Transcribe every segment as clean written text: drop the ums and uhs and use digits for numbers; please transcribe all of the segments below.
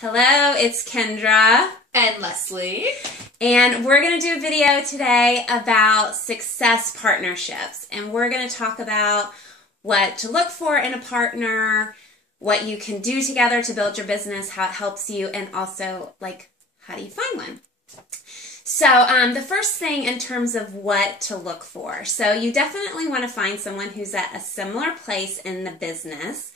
Hello, it's Kendra and Leslie, and we're going to do a video today about success partnerships, and we're going to talk about what to look for in a partner, what you can do together to build your business, how it helps you, and also like how do you find one. So the first thing in terms of what to look for, so you definitely want to find someone who's at a similar place in the business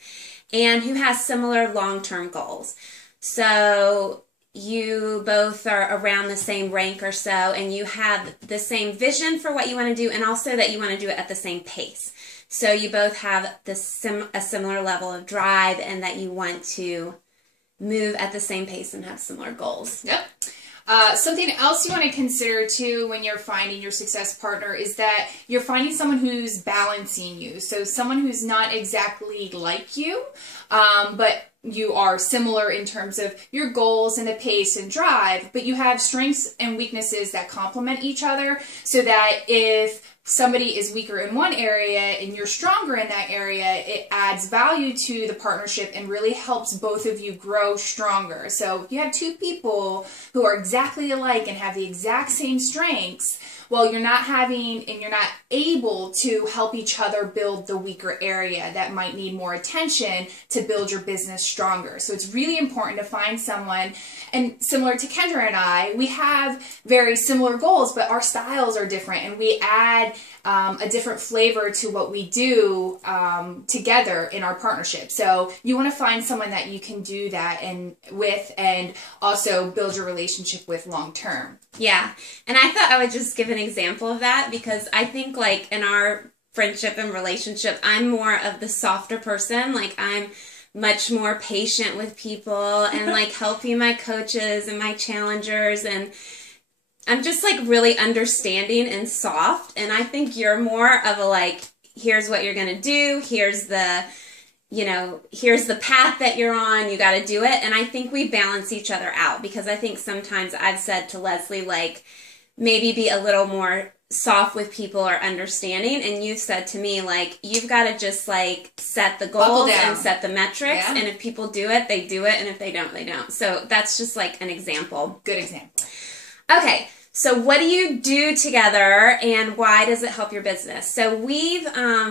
and who has similar long-term goals. So you both are around the same rank or so, and you have the same vision for what you want to do, and also that you want to do it at the same pace. So you both have a similar level of drive, and that you want to move at the same pace and have similar goals. Yep. Something else you want to consider too when you're finding your success partner is that you're finding someone who's balancing you. So someone who's not exactly like you, but you are similar in terms of your goals and the pace and drive, but you have strengths and weaknesses that complement each other, so that if somebody is weaker in one area and you're stronger in that area, it adds value to the partnership and really helps both of you grow stronger. So if you have two people who are exactly alike and have the exact same strengths, well, you're not able to help each other build the weaker area that might need more attention to build your business stronger. So it's really important to find someone, and similar to Kendra and I, we have very similar goals, but our styles are different, and we add a different flavor to what we do together in our partnership. So you want to find someone that you can do that with and also build your relationship with long term. Yeah, and I thought I would just give an example of that, because I think like in our friendship and relationship, I'm more of the softer person. Like I'm much more patient with people and like helping my coaches and my challengers, and I'm just like really understanding and soft. And I think you're more of a like, here's what you're going to do. Here's the, here's the path that you're on. You got to do it. And I think we balance each other out, because I think sometimes I've said to Leslie, like, maybe be a little more soft with people or understanding. And you've said to me, like, you've got to just like set the goals and set the metrics. Yeah. And if people do it, they do it. And if they don't, they don't. So that's just like an example. Good example. Okay. So what do you do together, and why does it help your business? So we've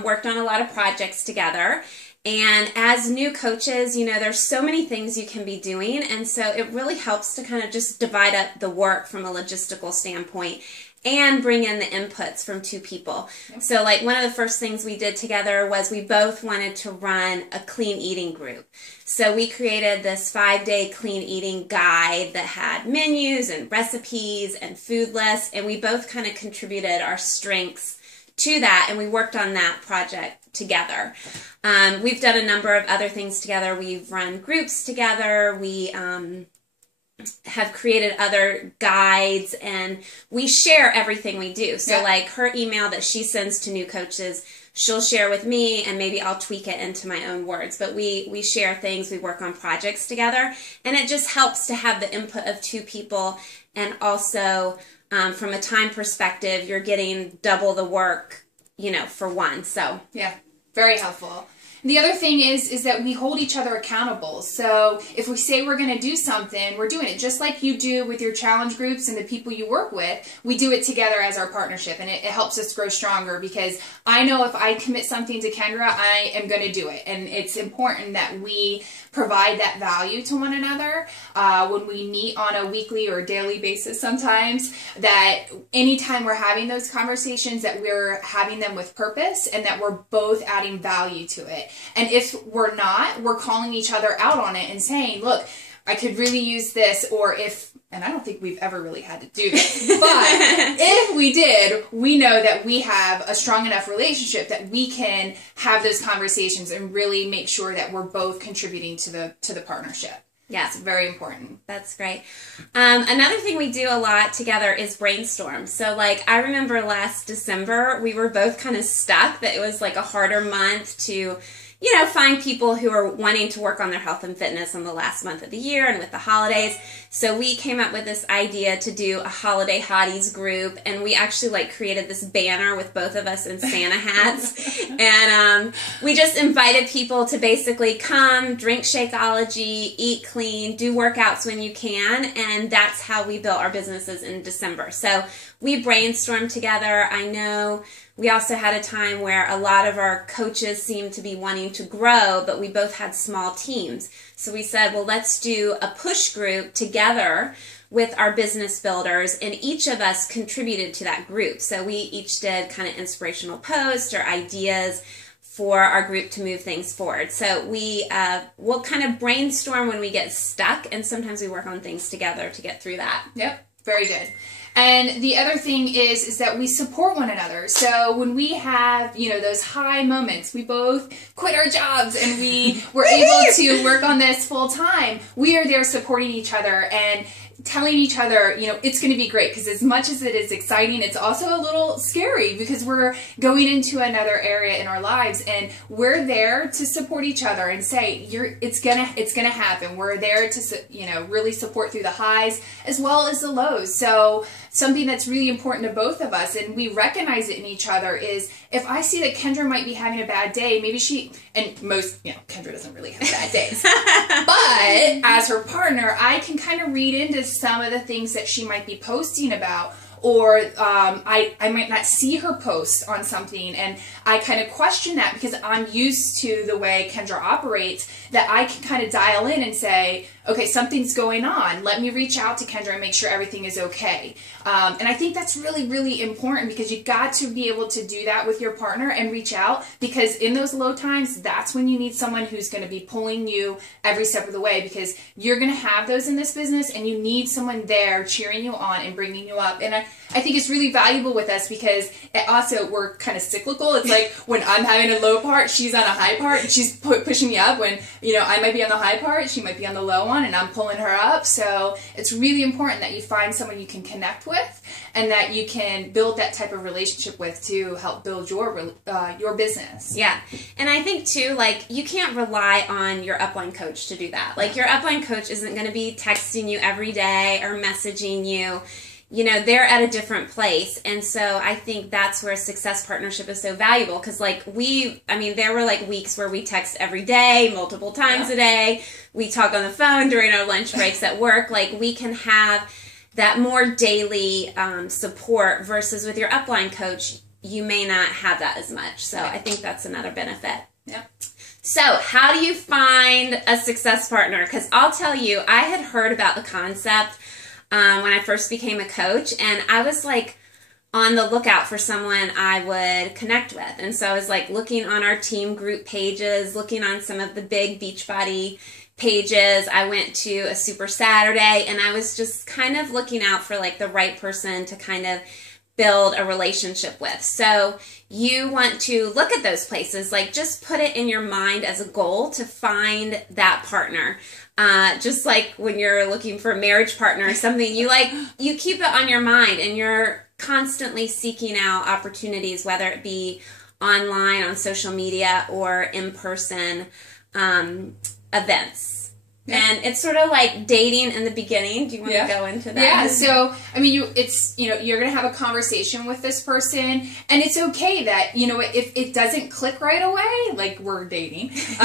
worked on a lot of projects together, and as new coaches, there's so many things you can be doing, and so it really helps to kind of just divide up the work from a logistical standpoint and bring in the inputs from two people. Yep. So like one of the first things we did together was we both wanted to run a clean eating group. So we created this 5-day clean eating guide that had menus and recipes and food lists, and we both kind of contributed our strengths to that, and we worked on that project together. We've done a number of other things together. We've run groups together. We have created other guides, and we share everything we do. So like her email that she sends to new coaches, she'll share with me, and maybe I'll tweak it into my own words. But we share things, we work on projects together, and it just helps to have the input of two people. And also from a time perspective, you're getting double the work, for one. So yeah, very helpful. The other thing is that we hold each other accountable. So if we say we're going to do something, we're doing it. Just like you do with your challenge groups and the people you work with, we do it together as our partnership, and it helps us grow stronger, because I know if I commit something to Kendra, I am going to do it. And it's important that we provide that value to one another when we meet on a weekly or daily basis sometimes, that anytime we're having those conversations, that we're having them with purpose and that we're both adding value to it. And if we're not, we're calling each other out on it and saying, look, I could really use this, or and I don't think we've ever really had to do this, but if we did, we know that we have a strong enough relationship that we can have those conversations and really make sure that we're both contributing to the partnership. Yeah. It's very important. That's great. Another thing we do a lot together is brainstorm. So like I remember last December, we were both kind of stuck, that it was like a harder month to find people who are wanting to work on their health and fitness in the last month of the year and with the holidays. So we came up with this idea to do a holiday hotties group, and we actually created this banner with both of us in Santa hats. And we just invited people to basically come, drink Shakeology, eat clean, do workouts when you can, and that's how we built our businesses in December. So we brainstormed together. I know we also had a time where a lot of our coaches seemed to be wanting to grow, but we both had small teams. So we said, well, let's do a push group together with our business builders, and each of us contributed to that group. So we each did kind of inspirational posts or ideas for our group to move things forward. So we'll kind of brainstorm when we get stuck, and sometimes we work on things together to get through that. Yep, very good. And the other thing is that we support one another. So when we have, those high moments, we both quit our jobs and we were able to work on this full time, we are there supporting each other and telling each other, it's going to be great, because as much as it is exciting, it's also a little scary because we're going into another area in our lives, and we're there to support each other and say, it's gonna happen. We're there to, really support through the highs as well as the lows. So something that's really important to both of us, and we recognize it in each other, is if I see that Kendra might be having a bad day, maybe Kendra doesn't really have bad days, but as her partner, I can kind of read into some of the things that she might be posting about, or I might not see her post on something, and I kind of question that because I'm used to the way Kendra operates, that I can kind of dial in and say, okay, something's going on. Let me reach out to Kendra and make sure everything is okay. And I think that's really, really important, because you got to be able to do that with your partner and reach out, because in those low times, that's when you need someone who's going to be pulling you every step of the way, because you're going to have those in this business, and you need someone there cheering you on and bringing you up. And I think it's really valuable with us, because we're kind of cyclical. It's like when I'm having a low part, she's on a high part, and she's pushing me up. When, I might be on the high part, she might be on the low one, and I'm pulling her up. So it's really important that you find someone you can connect with, and that you can build that type of relationship with to help build your business. Yeah. And I think too, you can't rely on your upline coach to do that. Your upline coach isn't going to be texting you every day or messaging you. They're at a different place. And so I think that's where Success Partnership is so valuable, because there were weeks where we text every day, multiple times a day. We talk on the phone during our lunch breaks at work. We can have that more daily support, versus with your upline coach, you may not have that as much. So I think that's another benefit. Yeah. So how do you find a success partner? Because I'll tell you, I had heard about the concept when I first became a coach, and I was on the lookout for someone I would connect with. And so I was looking on our team group pages, looking on some of the big Beachbody pages. I went to a Super Saturday, and I was just kind of looking out for the right person to kind of build a relationship with. So you want to look at those places, just put it in your mind as a goal to find that partner. Just like when you're looking for a marriage partner or something, you keep it on your mind, and you're constantly seeking out opportunities, whether it be online, on social media, or in-person events. Yeah. And it's sort of like dating in the beginning. Do you want to go into that? Yeah. So, you're going to have a conversation with this person, and it's okay that, if it doesn't click right away, like we're dating, it's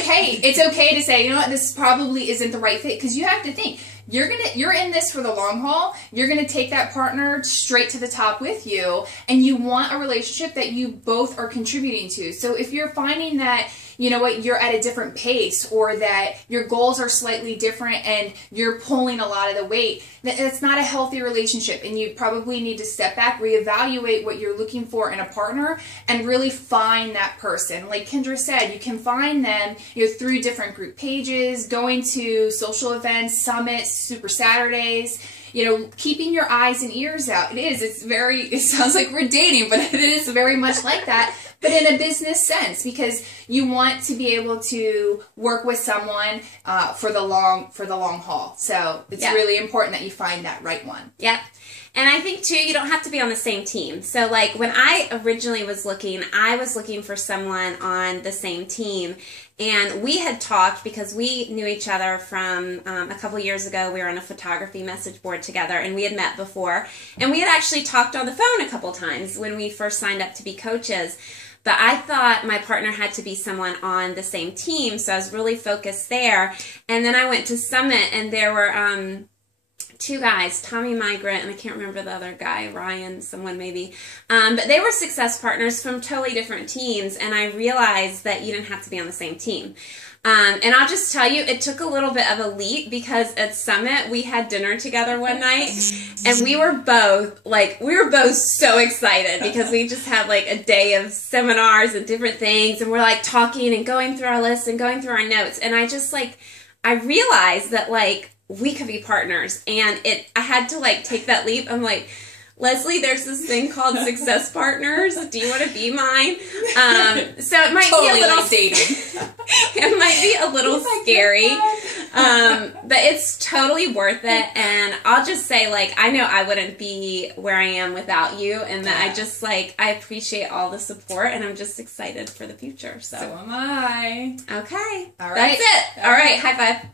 okay. It's okay to say, this probably isn't the right fit, because you have to think, you're in this for the long haul. You're going to take that partner straight to the top with you, and you want a relationship that you both are contributing to. So if you're finding that, you're at a different pace, or that your goals are slightly different and you're pulling a lot of the weight, that's not a healthy relationship, and you probably need to step back, reevaluate what you're looking for in a partner, and really find that person. Like Kendra said, you can find them through different group pages, going to social events, summits, Super Saturdays, keeping your eyes and ears out. It sounds like we're dating, but it is very much like that. but in a business sense, because you want to be able to work with someone for the long haul. So it's really important that you find that right one. Yep. And I think, too, you don't have to be on the same team. So, like, when I originally was looking, I was looking for someone on the same team. And we had talked because we knew each other from a couple years ago. We were on a photography message board together, and we had met before. And we had actually talked on the phone a couple times when we first signed up to be coaches. But I thought my partner had to be someone on the same team, so I was really focused there. And then I went to Summit, and there were two guys, Tommy Migrant, and I can't remember the other guy, Ryan, someone maybe. But they were success partners from totally different teams, and I realized that you didn't have to be on the same team. And I'll just tell you, it took a little bit of a leap because at Summit, we had dinner together one night, and we were both so excited because we just had like a day of seminars and different things, and we're like talking and going through our lists and going through our notes, and I realized that like, we could be partners, and I had to like take that leap. I'm like, Leslie, there's this thing called success partners. Do you want to be mine? So it might be a little like dating. It might be a little scary, but it's totally worth it. And I'll just say, like, I know I wouldn't be where I am without you, and that I just I appreciate all the support, and I'm just excited for the future. So am I. Okay, all right, that's it. All right, high five.